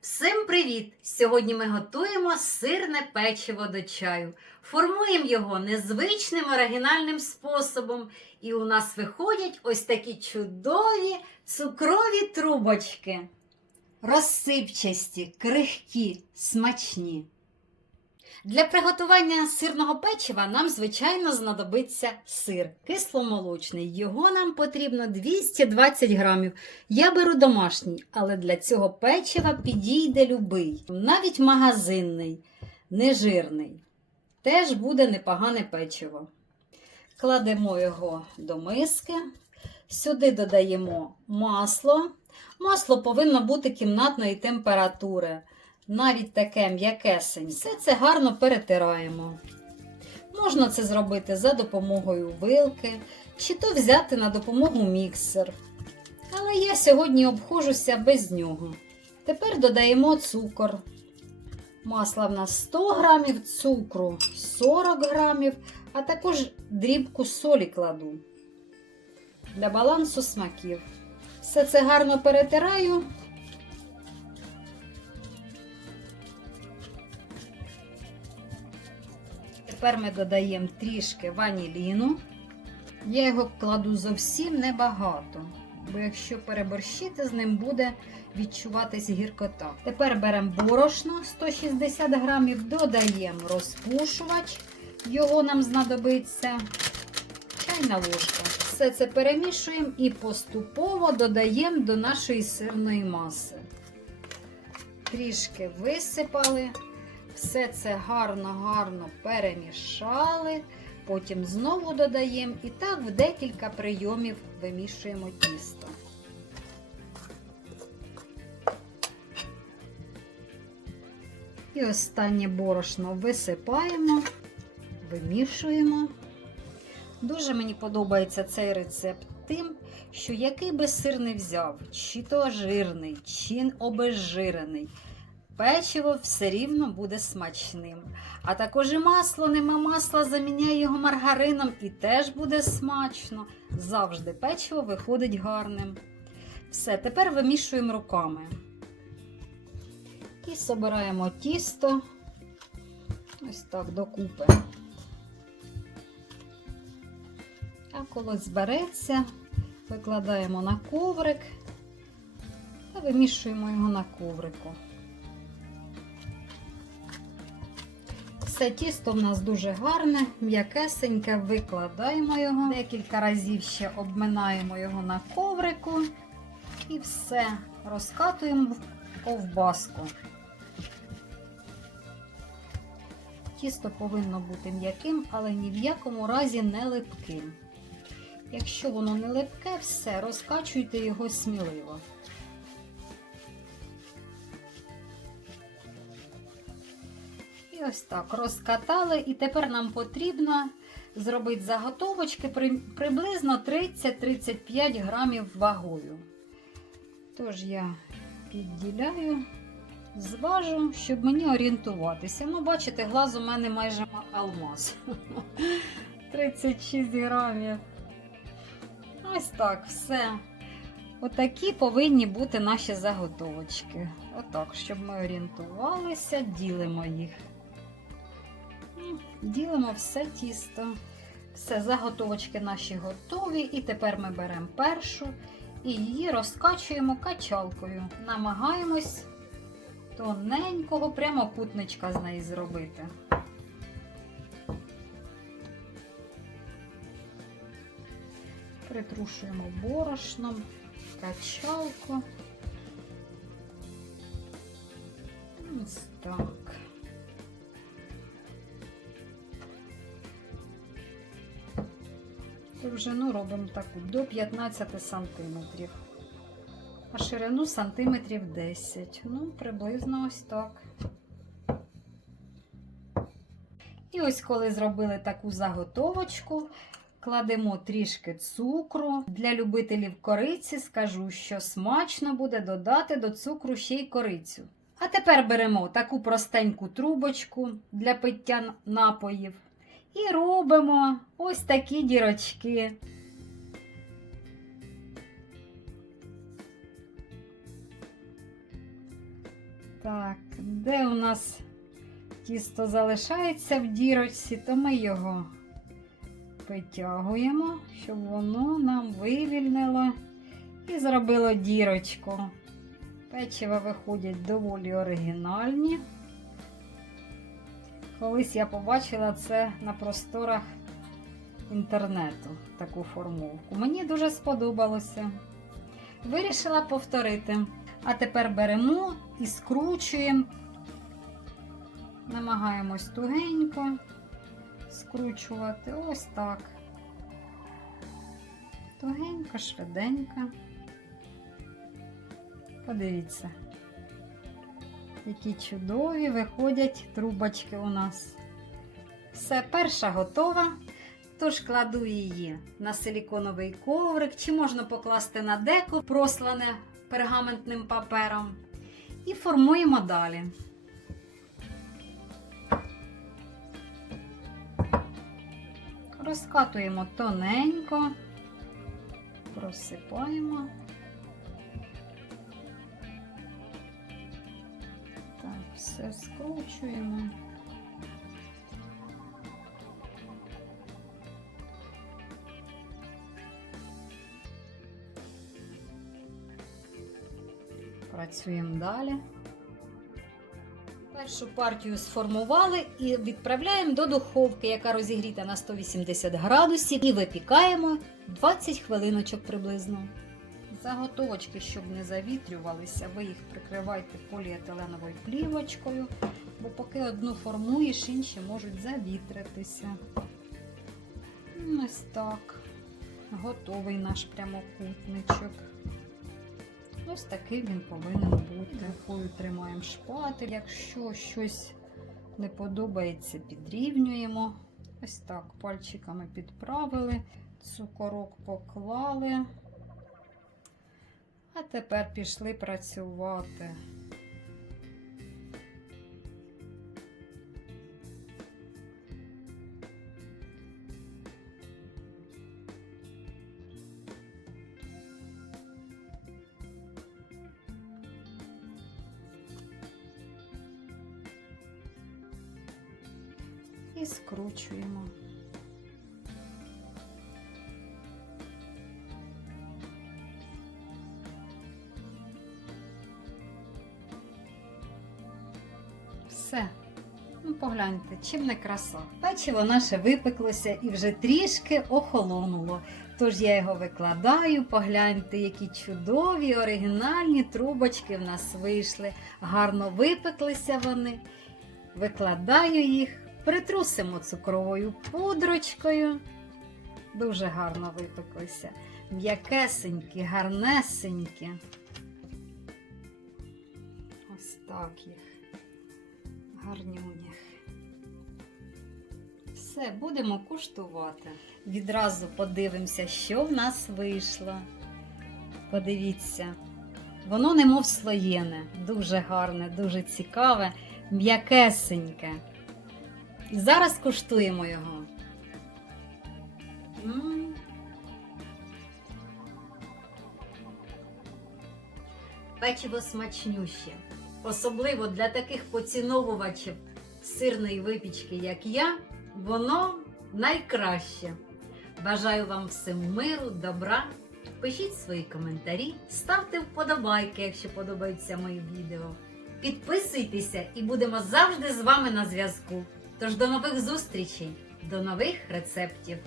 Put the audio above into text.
Всім привіт! Сьогодні ми готуємо сирне печиво до чаю. Формуємо його незвичним оригінальним способом. І у нас виходять ось такі чудові цукрові трубочки. Розсипчасті, крихкі, смачні. Для приготування сирного печива нам, звичайно, знадобиться сир кисломолочний. Його нам потрібно 220 грамів. Я беру домашній, але для цього печива підійде любий, навіть магазинний, нежирний. Теж буде непогане печиво. Кладемо його до миски. Сюди додаємо масло. Масло повинно бути кімнатної температури навіть таке м'якесень. Все це гарно перетираємо. Можна це зробити за допомогою вилки, чи то взяти на допомогу міксер. Але я сьогодні обходжуся без нього. Тепер додаємо цукор. Масла в нас 100 грамів, цукру 40 грамів, а також дрібку солі кладу для балансу смаків. Все це гарно перетираю. Тепер ми додаємо трішки ваніліну. Я його кладу зовсім небагато, бо якщо переборщити, з ним буде відчуватись гіркота. Тепер беремо борошно 160 грамів, додаємо розпушувач, його нам знадобиться чайна ложка. Все це перемішуємо і поступово додаємо до нашої сирної маси. Трішки висипали. Все це гарно-гарно перемішали, потім знову додаємо і так в декілька прийомів вимішуємо тісто. І останнє борошно висипаємо, вимішуємо. Дуже мені подобається цей рецепт тим, що який би сир не взяв, чи то жирний, чи обезжирений печиво все рівно буде смачним. А також і масло, нема масла, заміняє його маргарином і теж буде смачно. Завжди печиво виходить гарним. Все, тепер вимішуємо руками. І собираємо тісто ось так докупи. А коли збереться, викладаємо на коврик та вимішуємо його на коврику. Все тісто в нас дуже гарне, м'якесеньке, викладаємо його. Декілька разів ще обминаємо його на коврику і все розкатуємо в ковбаску. Тісто повинно бути м'яким, але ні в якому разі не липким. Якщо воно не липке, все, розкачуйте його сміливо. Ось так розкатали, і тепер нам потрібно зробити заготовочки приблизно 30-35 грамів вагою. Тож я підділяю, зважу, щоб мені орієнтуватися. Ну, бачите, глаз у мене майже алмаз. 36 грамів. Ось так, все. Отакі повинні бути наші заготовочки. Отак, щоб ми орієнтувалися, ділимо їх. Ділимо все тісто. Все, заготовочки наші готові. І тепер ми беремо першу і її розкачуємо качалкою. Намагаємось тоненького прямокутничка з неї зробити. Притрушуємо борошном, качалку. Ось так. Довжину робимо таку до 15 сантиметрів, а ширину сантиметрів 10. Ну, приблизно ось так. І ось коли зробили таку заготовочку, кладемо трішки цукру. Для любителів кориці скажу, що смачно буде додати до цукру ще й корицю. А тепер беремо таку простеньку трубочку для пиття напоїв. І робимо ось такі дірочки. Так, де у нас тісто залишається в дірочці, то ми його витягуємо, щоб воно нам вивільнило і зробило дірочку. Печива виходять доволі оригінальні. Колись я побачила це на просторах інтернету, таку формовку. Мені дуже сподобалося. Вирішила повторити. А тепер беремо і скручуємо, намагаємось тугенько скручувати ось так. Тугенько, швиденько. Подивіться, які чудові виходять трубочки у нас. Все, перша готова. Тож кладу її на силіконовий коврик, чи можна покласти на деко, прослане пергаментним папером. І формуємо далі. Розкатуємо тоненько, просипаємо. Все скручуємо. Працюємо далі. Першу партію сформували і відправляємо до духовки, яка розігріта на 180 градусів, і випікаємо 20 хвилиночок приблизно. Заготовочки, щоб не завітрювалися, ви їх прикривайте поліетиленовою плівочкою, бо поки одну формуєш, інші можуть завітритися. Ось так. Готовий наш прямокутничок. Ось такий він повинен бути. Рукою тримаємо шпатель. Якщо щось не подобається, підрівнюємо. Ось так, пальчиками підправили, цукорок поклали. А тепер пішли працювати. і скручуємо. Все. Ну, погляньте, чим не краса. Печиво наше випеклося і вже трішки охолонуло. Тож я його викладаю, погляньте, які чудові оригінальні трубочки в нас вийшли. Гарно випеклися вони. Викладаю їх, притрусимо цукровою пудрочкою. Дуже гарно випеклися. М'якесенькі, гарнесенькі. Ось так їх. Гарнюнях. Все, будемо куштувати. Відразу подивимося, що в нас вийшло. Подивіться, воно немов слоєне, дуже гарне, дуже цікаве, м'якесеньке. І зараз куштуємо його. Печиво смачнюще. Особливо для таких поціновувачів сирної випічки, як я, воно найкраще. Бажаю вам всім миру, добра. Пишіть свої коментарі, ставте вподобайки, якщо подобаються мої відео. Підписуйтеся і будемо завжди з вами на зв'язку. Тож до нових зустрічей, до нових рецептів!